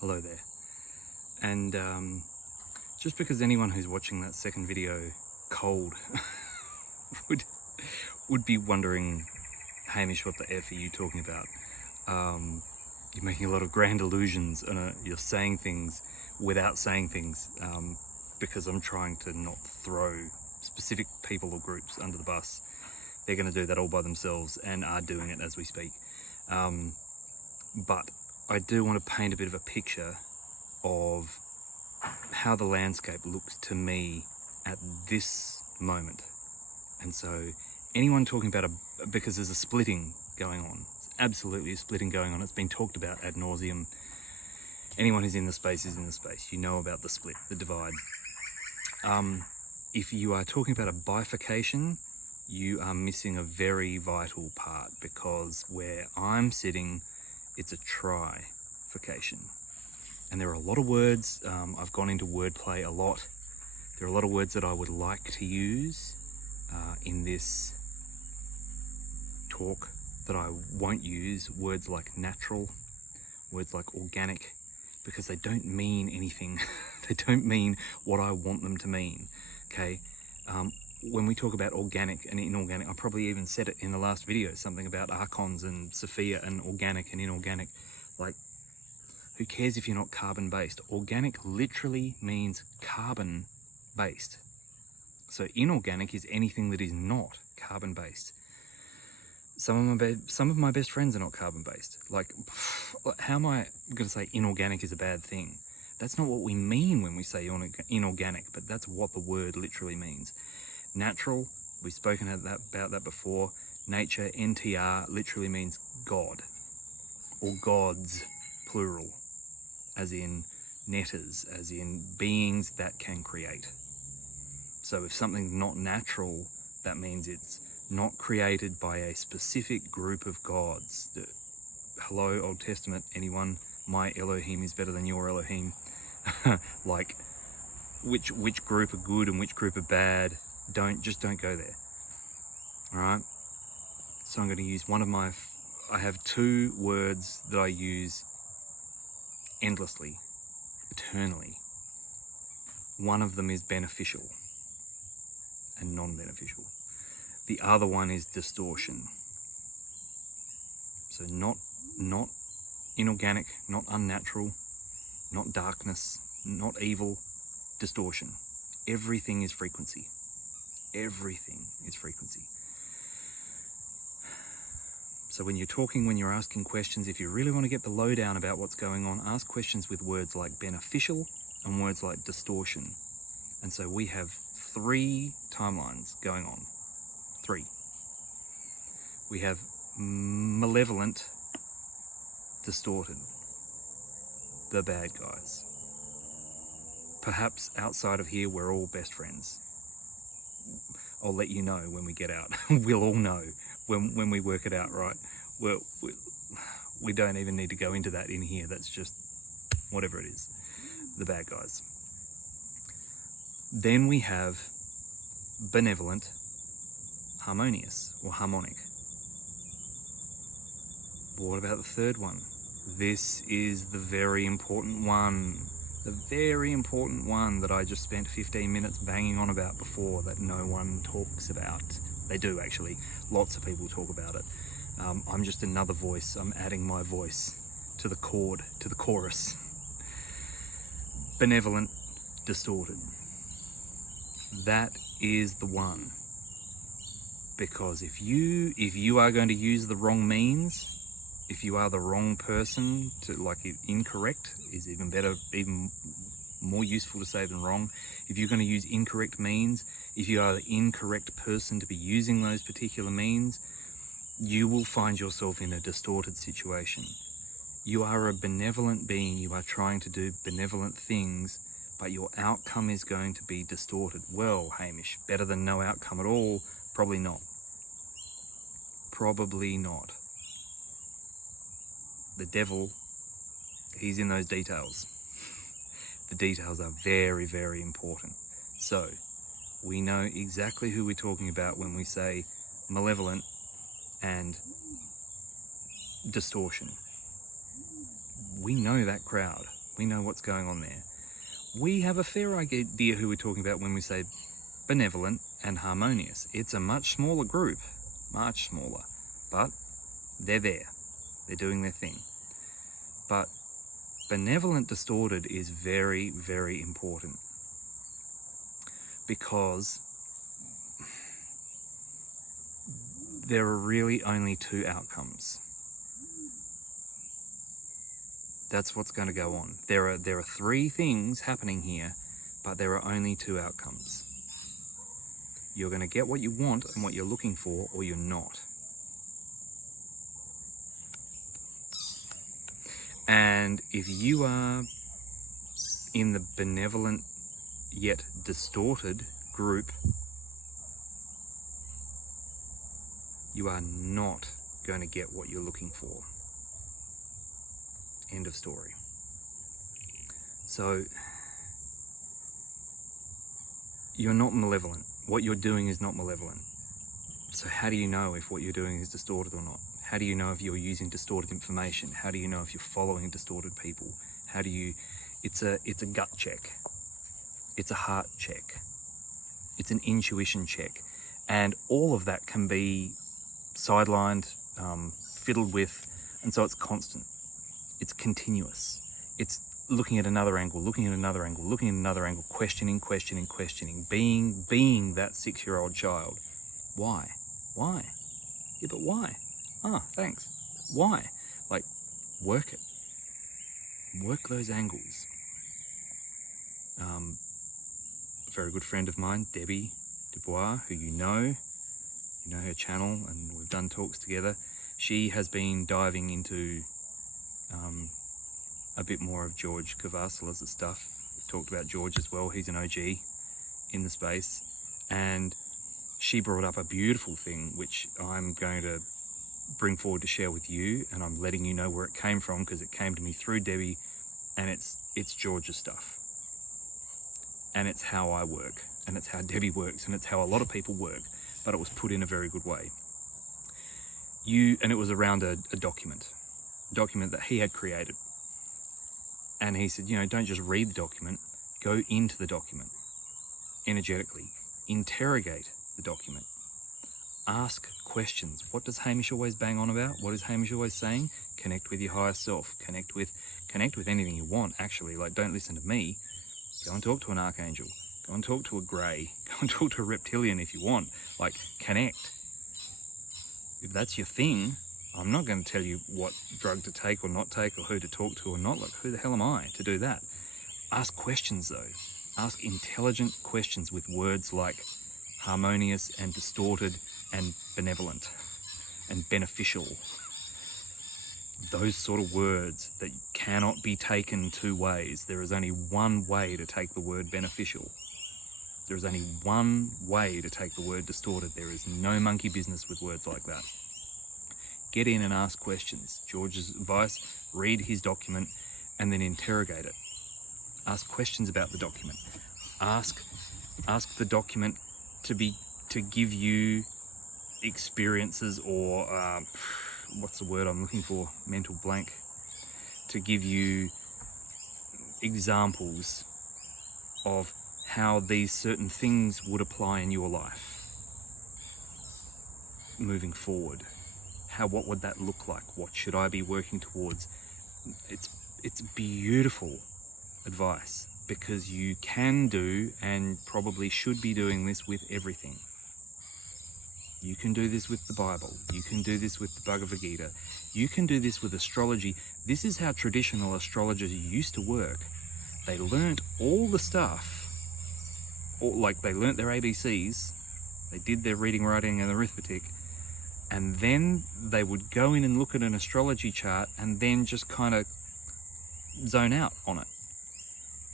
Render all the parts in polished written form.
Hello there. And just because anyone who's watching that second video cold would be wondering, Hamish, what the F are you talking about? You're making a lot of grand illusions and you're saying things without saying things, because I'm trying to not throw specific people or groups under the bus. They're going to do that all by themselves and are doing it as we speak. But I do want to paint a bit of a picture of how the landscape looks to me at this moment. And so anyone talking about because there's a splitting going on, it's absolutely a splitting going on. It's been talked about ad nauseum. Anyone who's in the space is in the space. You know about the split, the divide. If you are talking about a bifurcation, you are missing a very vital part, because where I'm sitting, it's a trifurcation. And there are a lot of words. I've gone into wordplay a lot. There are a lot of words that I would like to use in this talk that I won't use. Words like natural, words like organic, because they don't mean anything. They don't mean what I want them to mean, okay? When we talk about organic and inorganic, I probably even said it in the last video, something about archons and Sophia and organic and inorganic. Like, who cares if you're not carbon-based? Organic literally means carbon-based. So inorganic is anything that is not carbon-based. Some of my best friends are not carbon-based. Like, how am I going to say inorganic is a bad thing? That's not what we mean when we say inorganic, but that's what the word literally means. Natural, we've spoken about that before. Nature, NTR, literally means God, or gods, plural, as in netters, as in beings that can create. So if something's not natural, that means it's not created by a specific group of gods. Hello, Old Testament, anyone? My Elohim is better than your Elohim. Like, which group are good and which group are bad? Just don't go there. All right. So I'm going to use I have two words that I use endlessly, eternally. One of them is beneficial and non-beneficial. The other one is distortion. So not inorganic, not unnatural, not darkness, not evil, distortion. Everything is frequency. Everything is frequency. So when you're asking questions, if you really want to get the lowdown about what's going on, ask questions with words like beneficial and words like distortion. And so we have 3 timelines going on. 3. We have malevolent, distorted, the bad guys. Perhaps outside of here, we're all best friends. I'll let you know when we get out. We'll all know when we work it out, right? We don't even need to go into that in here. That's just whatever it is, the bad guys. Then we have benevolent, harmonious, or harmonic. What about the third one? This is the very important one. The very important one that I just spent 15 minutes banging on about before, that no one talks about. They do, actually. Lots of people talk about it. I'm just another voice. I'm adding my voice to the chord, to the chorus. Benevolent, distorted. That is the one. Because if you are going to use the wrong means, if you are the wrong person, incorrect is even better, even more useful to say than wrong. If you're going to use incorrect means, if you are the incorrect person to be using those particular means, you will find yourself in a distorted situation. You are a benevolent being, you are trying to do benevolent things, but your outcome is going to be distorted. Well, Hamish, better than no outcome at all? Probably not. Probably not. The devil, he's in those details. The details are very, very important. So, we know exactly who we're talking about when we say malevolent and distortion. We know that crowd. We know what's going on there. We have a fair idea who we're talking about when we say benevolent and harmonious. It's a much smaller group, much smaller, but they're there. They're doing their thing. But benevolent distorted is very, very important, because there are really only two outcomes. That's what's going to go on. There are three things happening here, but there are only two outcomes. You're going to get what you want and what you're looking for, or you're not. And if you are in the benevolent yet distorted group, you are not going to get what you're looking for. End of story. So you're not malevolent. What you're doing is not malevolent. So how do you know if what you're doing is distorted or not? How do you know if you're using distorted information? How do you know if you're following distorted people? How do you... It's a gut check. It's a heart check. It's an intuition check. And all of that can be sidelined, fiddled with, and so it's constant. It's continuous. It's looking at another angle, looking at another angle, looking at another angle, questioning, questioning, questioning, being that 6-year-old child. Why? Why? Yeah, but why? Ah, thanks. Why? Like, work it. Work those angles. A very good friend of mine, Debbie Dubois, who you know her channel, and we've done talks together. She has been diving into a bit more of George Kavasalas' stuff. We've talked about George as well. He's an OG in the space, and she brought up a beautiful thing which I'm going to bring forward to share with you, and I'm letting you know where it came from, because it came to me through Debbie, and it's George's stuff, and it's how I work, and it's how Debbie works, and it's how a lot of people work, but it was put in a very good way. And it was around a document that he had created. And he said, don't just read the document, go into the document energetically, interrogate the document, ask questions. What does Hamish always bang on about? What is Hamish always saying? Connect with your higher self, connect with anything you want, actually. Like, don't listen to me. Go and talk to an archangel, go and talk to a grey, go and talk to a reptilian if you want. Like, connect. If that's your thing, I'm not going to tell you what drug to take or not take, or who to talk to or not. Like, who the hell am I to do that? Ask questions, though. Ask intelligent questions with words like harmonious and distorted and benevolent and beneficial. Those sort of words that cannot be taken two ways. There is only one way to take the word beneficial. There is only one way to take the word distorted. There is no monkey business with words like that. Get in and ask questions. George's advice, read his document and then interrogate it. Ask questions about the document. Ask the document to give you experiences, or what's the word I'm looking for? Mental blank. To give you examples of how these certain things would apply in your life moving forward. What would that look like? What should I be working towards? It's beautiful advice, because you can do and probably should be doing this with everything. You can do this with the Bible. You can do this with the Bhagavad Gita. You can do this with astrology. This is how traditional astrologers used to work. They learnt all the stuff, like they learnt their ABCs, they did their reading, writing and arithmetic, and then they would go in and look at an astrology chart and then just kind of zone out on it.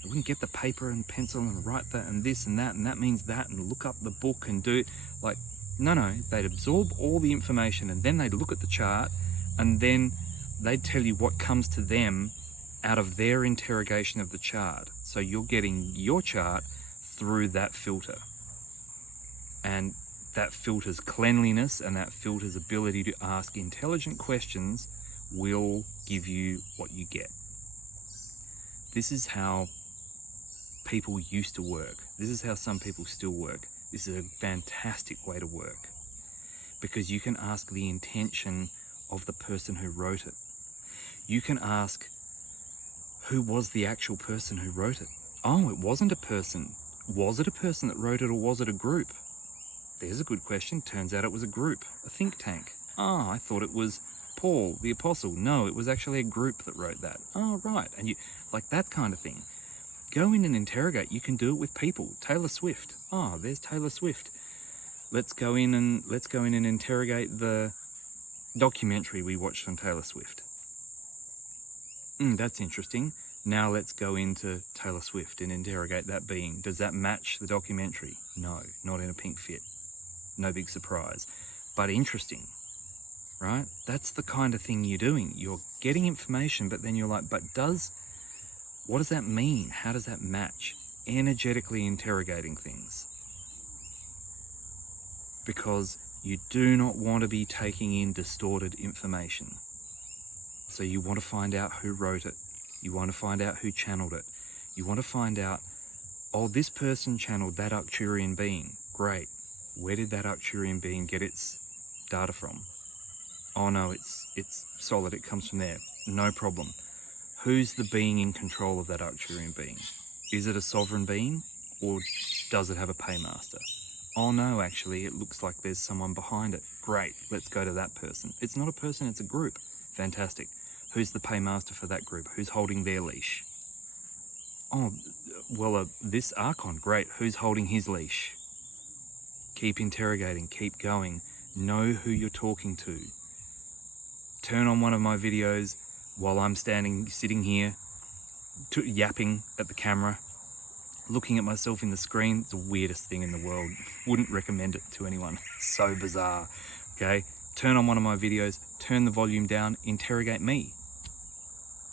They wouldn't get the paper and pencil and write that and this and that means that, and look up the book and do it. Like, no, they'd absorb all the information and then they'd look at the chart and then they'd tell you what comes to them out of their interrogation of the chart. So you're getting your chart through that filter. And that filter's cleanliness and that filter's ability to ask intelligent questions will give you what you get. This is how people used to work. This is how some people still work. This is a fantastic way to work, because you can ask the intention of the person who wrote it. You can ask, who was the actual person who wrote it? Oh, it wasn't a person. Was it a person that wrote it, or was it a group? There's a good question. Turns out it was a group, a think tank. Oh, I thought it was Paul, the apostle. No, it was actually a group that wrote that. Oh, right. And you, like that kind of thing. Go in and interrogate. You can do it with people. Taylor Swift. Oh, there's Taylor Swift. Let's go in and interrogate the documentary we watched on Taylor Swift. That's interesting. Now let's go into Taylor Swift and interrogate that being. Does that match the documentary? No, not in a pink fit. No big surprise. But interesting, right? That's the kind of thing you're doing. You're getting information, but then you're like, what does that mean? How does that match? Energetically interrogating things. Because you do not want to be taking in distorted information. So you want to find out who wrote it. You want to find out who channeled it. You want to find out, oh, this person channeled that Arcturian being. Great. Where did that Arcturian being get its data from? Oh no, it's solid. It comes from there. No problem. Who's the being in control of that Arcturian being? Is it a sovereign being, or does it have a paymaster? Oh no, actually, it looks like there's someone behind it. Great, let's go to that person. It's not a person, it's a group. Fantastic. Who's the paymaster for that group? Who's holding their leash? Oh, well, this Archon, great. Who's holding his leash? Keep interrogating, keep going. Know who you're talking to. Turn on one of my videos while I'm sitting here, yapping at the camera, looking at myself in the screen. It's the weirdest thing in the world. Wouldn't recommend it to anyone. So bizarre. Okay? Turn on one of my videos, turn the volume down, interrogate me.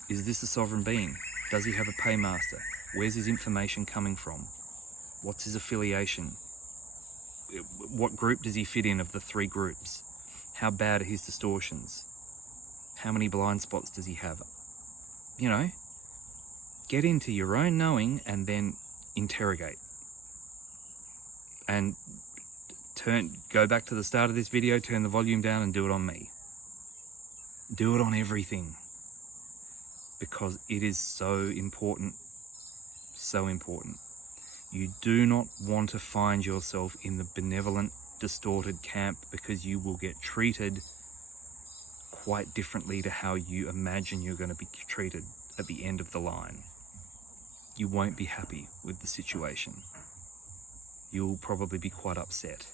Is this a sovereign being? Does he have a paymaster? Where's his information coming from? What's his affiliation? What group does he fit in of the 3 groups? How bad are his distortions? How many blind spots does he have? You know, get into your own knowing and then interrogate. And go back to the start of this video, turn the volume down and do it on me. Do it on everything. Because it is so important. So important. You do not want to find yourself in the benevolent, distorted camp, because you will get treated quite differently to how you imagine you're going to be treated at the end of the line. You won't be happy with the situation. You'll probably be quite upset.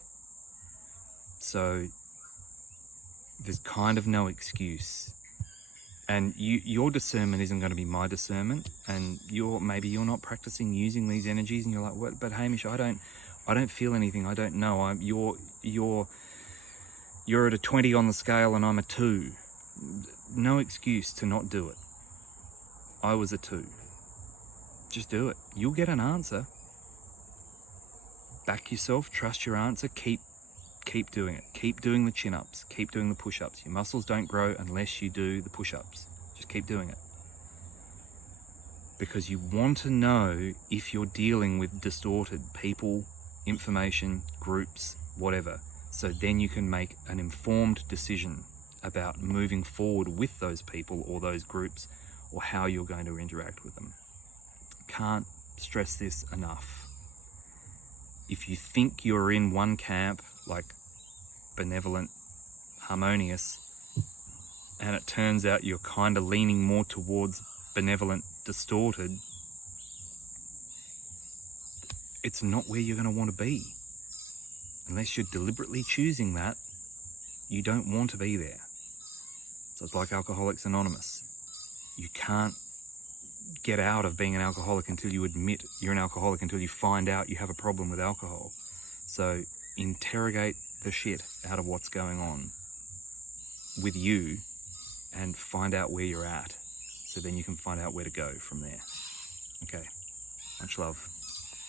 So there's kind of no excuse. And your discernment isn't going to be my discernment, and maybe you're not practicing using these energies, and you're like, "What? But Hamish, I don't feel anything. I don't know. You're at a 20 on the scale, and I'm a 2. No excuse to not do it. I was a 2. Just do it. You'll get an answer. Back yourself. Trust your answer. Keep doing it. Keep doing the chin-ups. Keep doing the push-ups. Your muscles don't grow unless you do the push-ups. Just keep doing it. Because you want to know if you're dealing with distorted people, information, groups, whatever. So then you can make an informed decision about moving forward with those people or those groups, or how you're going to interact with them. Can't stress this enough. If you think you're in one camp, like benevolent, harmonious, and it turns out you're kind of leaning more towards benevolent, distorted, it's not where you're going to want to be. Unless you're deliberately choosing that, you don't want to be there. So it's like Alcoholics Anonymous. You can't get out of being an alcoholic until you admit you're an alcoholic, until you find out you have a problem with alcohol. So interrogate the shit out of what's going on with you and find out where you're at. So then you can find out where to go from there. Okay, much love.